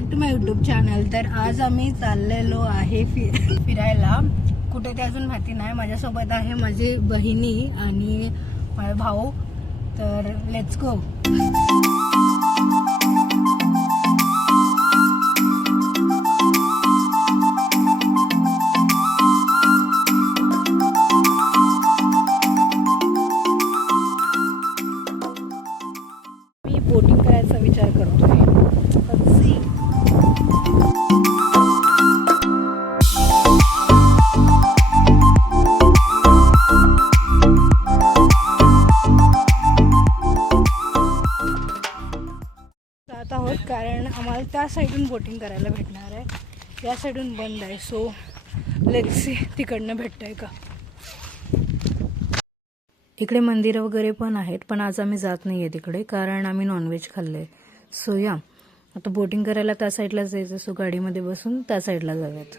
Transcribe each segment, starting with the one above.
Back to my YouTube channel. तर आज आम्ही चाललेलो आहे फिरायला. कुठे ते अजून माहिती नाही. माझ्यासोबत आहे माझी बहिणी आणि माझा भाऊ. तर लेट्स गो. मी बोटिंग करायचा विचार करतोय. जात आहोत कारण आम्हाला त्या साईडून बोटिंग करायला भेटणार आहे. या साईडून बंद आहे. सो लेट्स सी तिकडनं भेटतंय का. इकडे मंदिरं वगैरे पण आहेत, पण आज आम्ही जात नाही आहे तिकडे कारण आम्ही नॉनव्हेज खाल्लं आहे. सो या आता बोटिंग करायला त्या साईडला जायचं. सो गाडीमध्ये बसून त्या साईडला जाऊयात.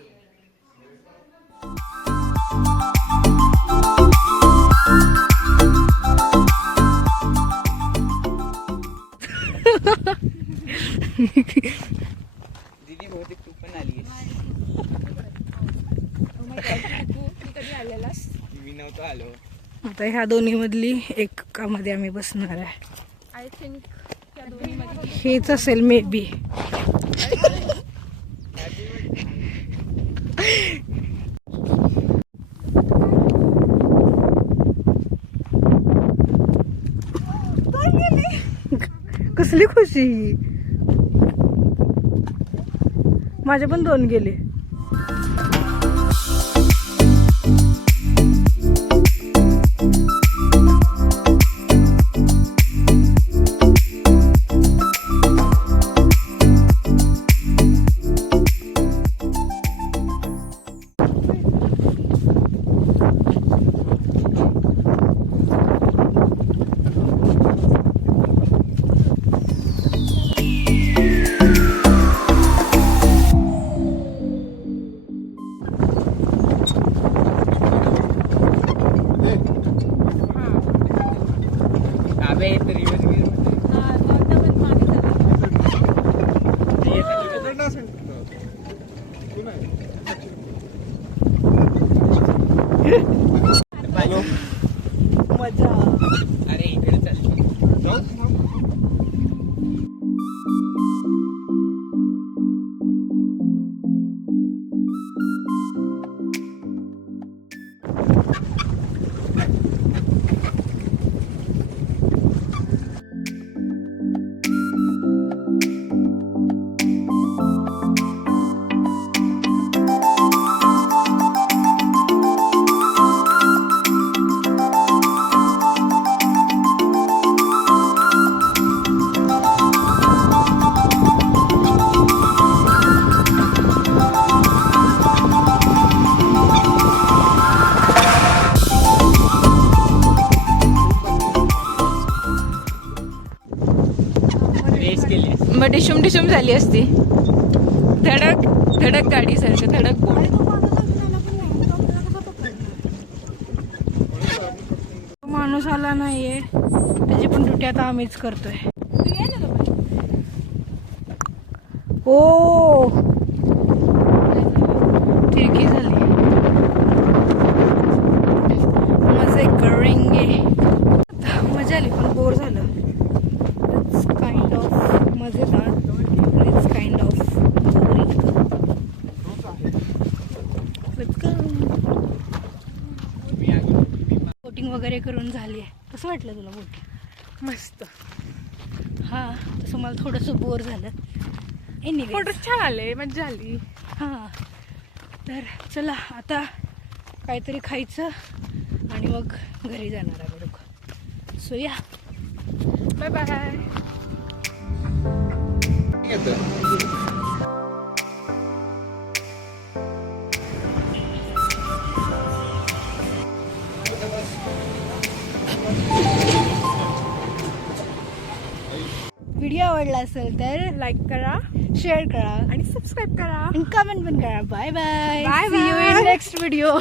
दीदी बहुतेक तू पण आली. कधी आलेलास? मी नव्हतो आलो. आता ह्या दोन्ही मधली एकामध्ये आम्ही बसणार आहे. आय थिंक त्या दोन्हीमध्ये हेच असेल मे बी. कसली खुशी. माझे पण 2 गेले. अबे तर रिवर्स गिअर मजा. अरे इकडे चालली. रेस केली. मग डिशुम डिशुम झाली असती. धडक धडक गाडी सारखं धडक बोट. माणूस आला नाहीये. त्याची पण ड्युटी आता आम्हीच करतोय. ओ तिरकी झाली. मजे करेंगे. मजा आली पण बोर झालं. इट्स काइंड ऑफ मजेदार. It's kind of boring. Let's go. Boating वगैरे करून झाली आहे. कसं वाटलं तुला बोटिंग? मस्त. हा तसं मला थोडंसं बोर झालं. एनिवे फोटो छान आले, मजा आली. हां तर चला आता काहीतरी खायचं आणि मग घरी जाणार आहे लोक. सो या बाय बाय. व्हिडिओ आवडला असेल तर लाईक करा, शेअर करा आणि सबस्क्राईब करा आणि कमेंट पण करा. Bye bye. Bye See you bye. in next video.